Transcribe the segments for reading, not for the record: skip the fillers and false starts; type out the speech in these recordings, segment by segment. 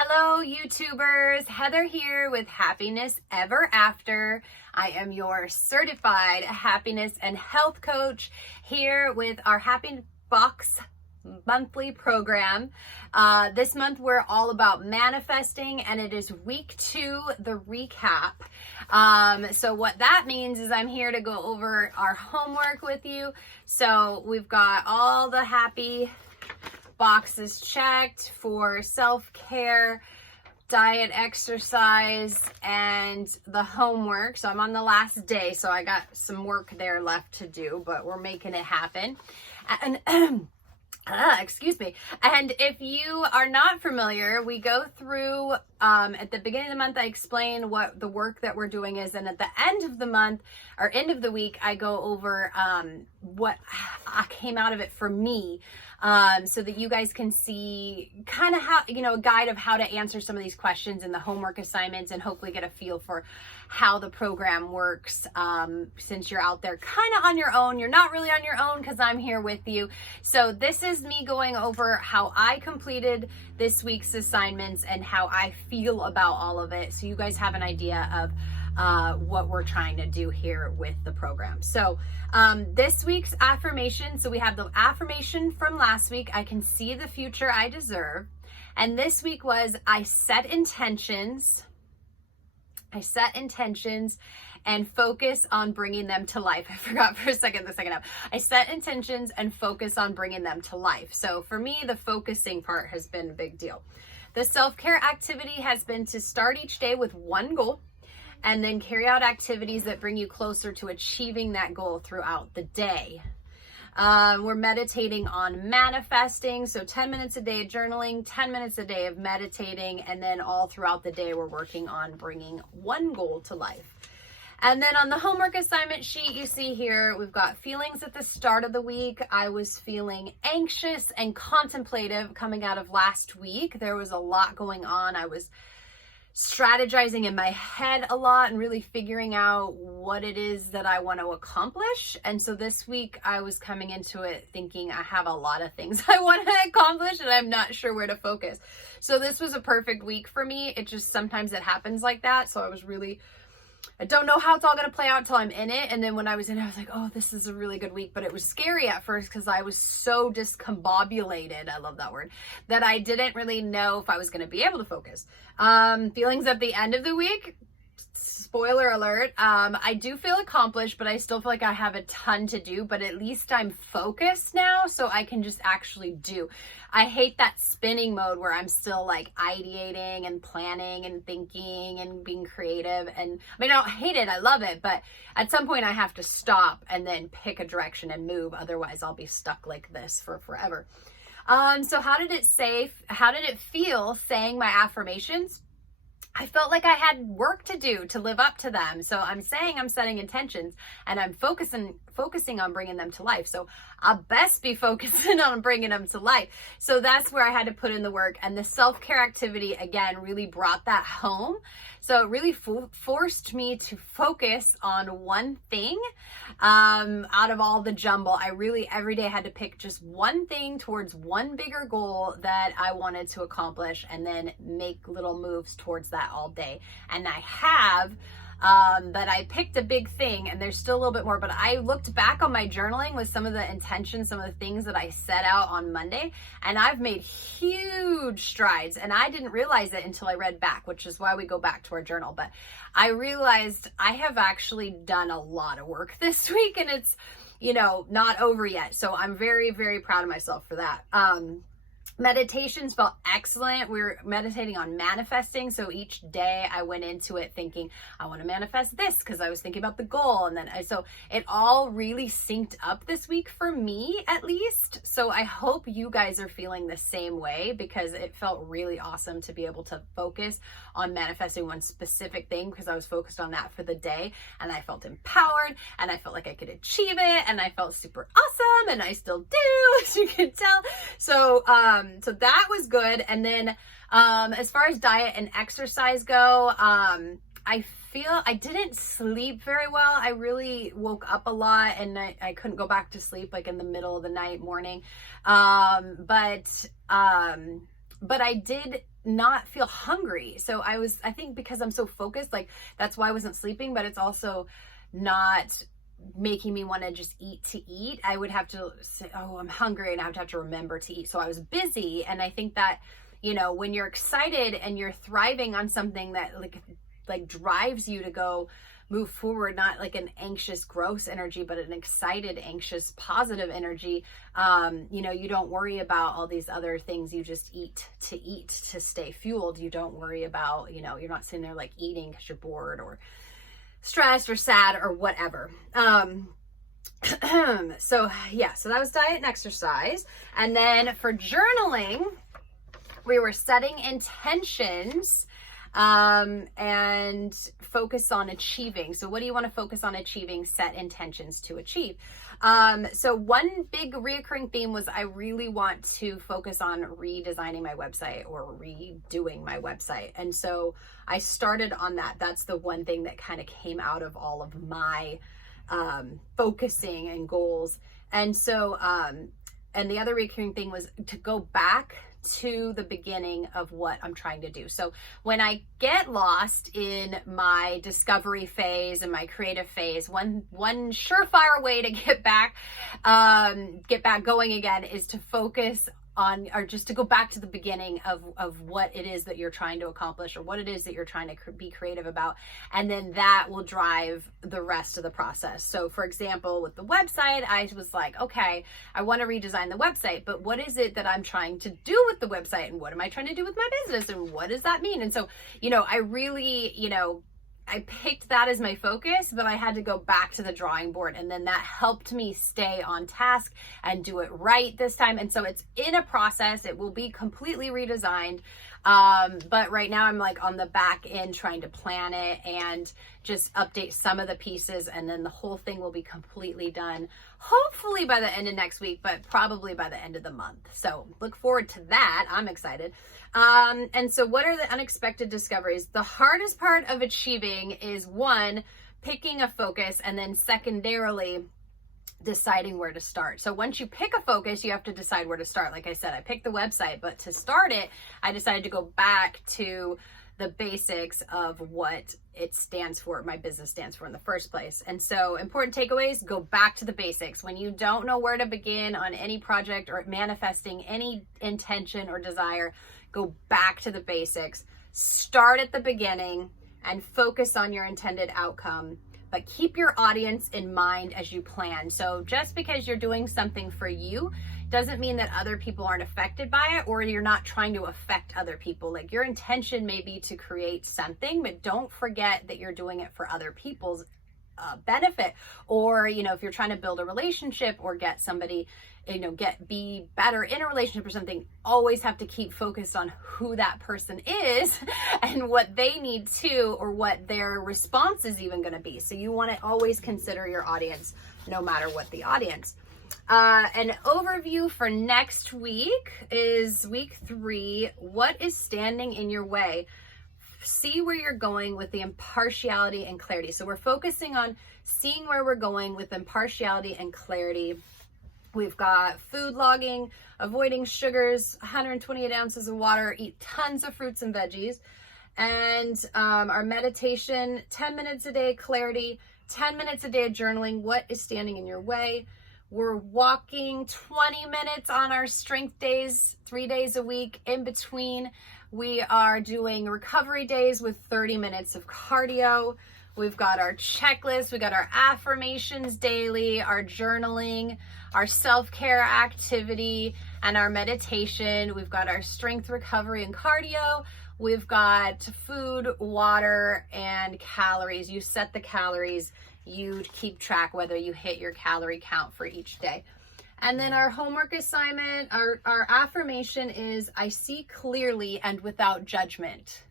Hello, YouTubers. Heather here with Happiness Ever After. I am your certified happiness and health coach here with our Happy Box monthly program. This month we're all about manifesting, and it is week 2, the recap. So what that means is I'm here to go over our homework with you. So we've got all the happy boxes checked for self-care, diet, exercise, and the homework. So I'm on the last day, so I got some work there left to do, but we're making it happen. And excuse me. And if you are not familiar, we go through, at the beginning of the month, I explain what the work that we're doing is. And at the end of the month or end of the week, I go over what came out of it for me, so that you guys can see kind of how, a guide of how to answer some of these questions in the homework assignments, and hopefully get a feel for how the program works, since you're out there kind of on your own. You're not really on your own because I'm here with you. So this is me going over how I completed this week's assignments and how I feel about all of it, so you guys have an idea of what we're trying to do here with the program. So this week's affirmation, so we have the affirmation from last week, I can see the future I deserve. And this week was, I set intentions and focus on bringing them to life. I forgot for a second, the second half. I set intentions and focus on bringing them to life. So for me, the focusing part has been a big deal. The self-care activity has been to start each day with one goal and then carry out activities that bring you closer to achieving that goal throughout the day. We're meditating on manifesting, so 10 minutes a day of journaling, 10 minutes a day of meditating, and then all throughout the day we're working on bringing one goal to life. And then on the homework assignment sheet you see here, we've got feelings at the start of the week. I was feeling anxious and contemplative coming out of last week. There was a lot going on. I was strategizing in my head a lot and really figuring out what it is that I want to accomplish. And so this week I was coming into it thinking I have a lot of things I want to accomplish and I'm not sure where to focus. So this was a perfect week for me. It just, sometimes it happens like that. So I don't know how it's all going to play out until I'm in it. And then when I was in it, I was like, oh, this is a really good week. But it was scary at first because I was so discombobulated, I love that word, that I didn't really know if I was going to be able to focus. Feelings at the end of the week, spoiler alert, I do feel accomplished, but I still feel like I have a ton to do, but at least I'm focused now, so I can just actually do. I hate that spinning mode where I'm still like ideating and planning and thinking and being creative. And I mean, I don't hate it, I love it, but at some point I have to stop and then pick a direction and move. Otherwise I'll be stuck like this for forever. So how did it feel saying my affirmations? I felt like I had work to do to live up to them. So I'm saying I'm setting intentions and I'm focusing on bringing them to life. So I'll best be focusing on bringing them to life. So that's where I had to put in the work. And the self-care activity, again, really brought that home. So it really forced me to focus on one thing out of all the jumble. I really every day had to pick just one thing towards one bigger goal that I wanted to accomplish and then make little moves towards that all day. And I have, but I picked a big thing and there's still a little bit more, but I looked back on my journaling with some of the intentions, some of the things that I set out on Monday, and I've made huge strides, and I didn't realize it until I read back, which is why we go back to our journal. But I realized I have actually done a lot of work this week, and it's, not over yet. So I'm very, very proud of myself for that. Meditations felt excellent. We were meditating on manifesting. So each day I went into it thinking, I want to manifest this because I was thinking about the goal. And then so it all really synced up this week for me, at least. So I hope you guys are feeling the same way, because it felt really awesome to be able to focus on manifesting one specific thing, because I was focused on that for the day and I felt empowered and I felt like I could achieve it and I felt super awesome, and I still do, as you can tell. So that was good. And then as far as diet and exercise go, I feel I didn't sleep very well. I really woke up a lot and I couldn't go back to sleep like in the middle of the night, morning. But I did not feel hungry. So I think because I'm so focused, like that's why I wasn't sleeping, but it's also not making me want to just eat to eat. I would have to say, oh, I'm hungry, and I would have to remember to eat. So I was busy. And I think that, you know, when you're excited and you're thriving on something that like drives you to go move forward, not like an anxious, gross energy, but an excited, anxious, positive energy, you know, you don't worry about all these other things. You just eat to stay fueled. You don't worry about, you know, you're not sitting there like eating because you're bored or stressed or sad or whatever. So yeah, so that was diet and exercise. And then for journaling, we were setting intentions and focus on achieving. So what do you want to focus on achieving? Set intentions to achieve. So one big reoccurring theme was I really want to focus on redesigning my website or redoing my website. And so I started on that. That's the one thing that kind of came out of all of my focusing and goals. And so, and the other recurring thing was to go back to the beginning of what I'm trying to do. So when I get lost in my discovery phase and my creative phase, one surefire way to get back going again is to focus on, or just to go back to the beginning of what it is that you're trying to accomplish or what it is that you're trying to be creative about. And then that will drive the rest of the process. So for example, with the website, I was like, okay, I want to redesign the website, but what is it that I'm trying to do with the website? And what am I trying to do with my business? And what does that mean? And so, you know, I really, you know, I picked that as my focus, but I had to go back to the drawing board, and then that helped me stay on task and do it right this time. And so it's in a process. It will be completely redesigned. But right now I'm like on the back end trying to plan it and just update some of the pieces, and then the whole thing will be completely done, hopefully by the end of next week, but probably by the end of the month. So look forward to that. I'm excited. And so what are the unexpected discoveries? The hardest part of achieving is one, picking a focus, and then secondarily, deciding where to start. So once you pick a focus, you have to decide where to start. Like I said, I picked the website, but to start it, I decided to go back to the basics of what it stands for, my business stands for in the first place. And so important takeaways, go back to the basics. When you don't know where to begin on any project or manifesting any intention or desire, go back to the basics, start at the beginning and focus on your intended outcome, but keep your audience in mind as you plan. So just because you're doing something for you doesn't mean that other people aren't affected by it, or you're not trying to affect other people. Like your intention may be to create something, but don't forget that you're doing it for other people's benefit. Or, you know, if you're trying to build a relationship or get somebody, you know, be better in a relationship or something, always have to keep focused on who that person is and what they need to, or what their response is even going to be. So you want to always consider your audience, no matter what the audience. An overview for next week is week 3. What is standing in your way? See where you're going with the impartiality and clarity. So we're focusing on seeing where we're going with impartiality and clarity. We've got food logging, avoiding sugars, 128 ounces of water, eat tons of fruits and veggies. And our meditation, 10 minutes a day, clarity, 10 minutes a day of journaling. What is standing in your way? We're walking 20 minutes on our strength days, 3 days a week. In between, we are doing recovery days with 30 minutes of cardio. We've got our checklist. We got our affirmations daily, our journaling, our self-care activity, and our meditation. We've got our strength, recovery, and cardio. We've got food, water, and calories. You set the calories. You keep track whether you hit your calorie count for each day. And then our homework assignment, our affirmation is, I see clearly and without judgment.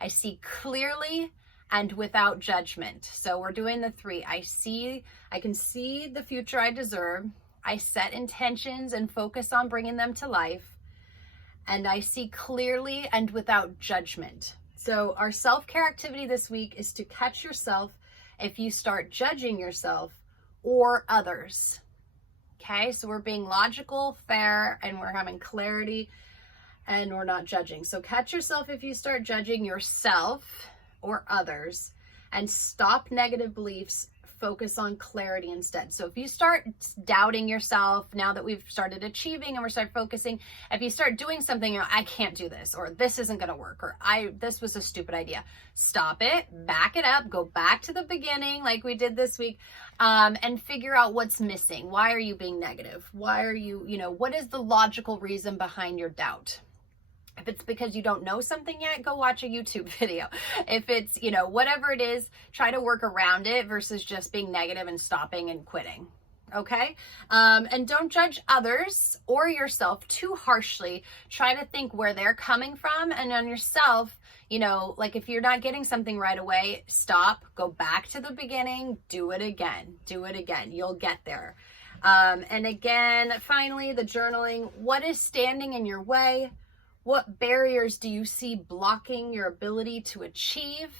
I see clearly and without judgment. So we're doing the 3. I can see the future I deserve. I set intentions and focus on bringing them to life. And I see clearly and without judgment. So our self-care activity this week is to catch yourself if you start judging yourself or others. Okay, so we're being logical, fair, and we're having clarity and we're not judging. So catch yourself if you start judging yourself or others, and stop negative beliefs. Focus on clarity instead. So if you start doubting yourself, now that we've started achieving and we're start focusing, if you start doing something, I can't do this, or this isn't going to work, or this was a stupid idea. Stop it, back it up, go back to the beginning like we did this week, and figure out what's missing. Why are you being negative? Why are you, what is the logical reason behind your doubt? If it's because you don't know something yet, go watch a YouTube video. If it's, whatever it is, try to work around it versus just being negative and stopping and quitting. Okay? And don't judge others or yourself too harshly. Try to think where they're coming from, and on yourself, like if you're not getting something right away, stop, go back to the beginning, do it again. You'll get there. And again, finally, the journaling. What is standing in your way? What barriers do you see blocking your ability to achieve?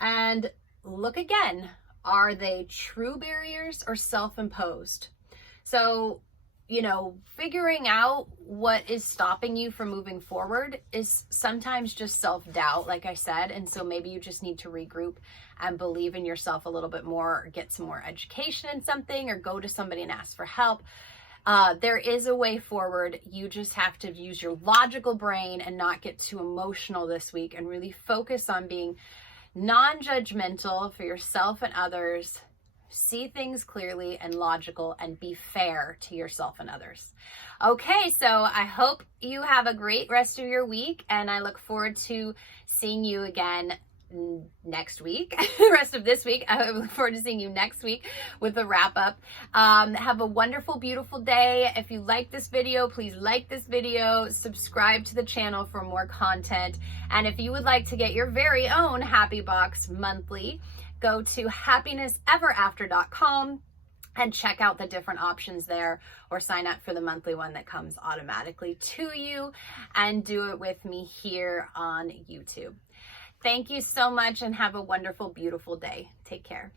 And look again, are they true barriers or self-imposed? So, figuring out what is stopping you from moving forward is sometimes just self-doubt, like I said. And so maybe you just need to regroup and believe in yourself a little bit more, or get some more education in something, or go to somebody and ask for help. There is a way forward. You just have to use your logical brain and not get too emotional this week, and really focus on being non-judgmental for yourself and others. See things clearly and logical, and be fair to yourself and others. Okay, so I hope you have a great rest of your week, and I look forward to seeing you again next week. The rest of this week, I look forward to seeing you next week with a wrap up. Have a wonderful, beautiful day. If you like this video, please like this video, subscribe to the channel for more content. And if you would like to get your very own Happy Box monthly, go to happinesseverafter.com and check out the different options there, or sign up for the monthly one that comes automatically to you, and do it with me here on YouTube. Thank you so much, and have a wonderful, beautiful day. Take care.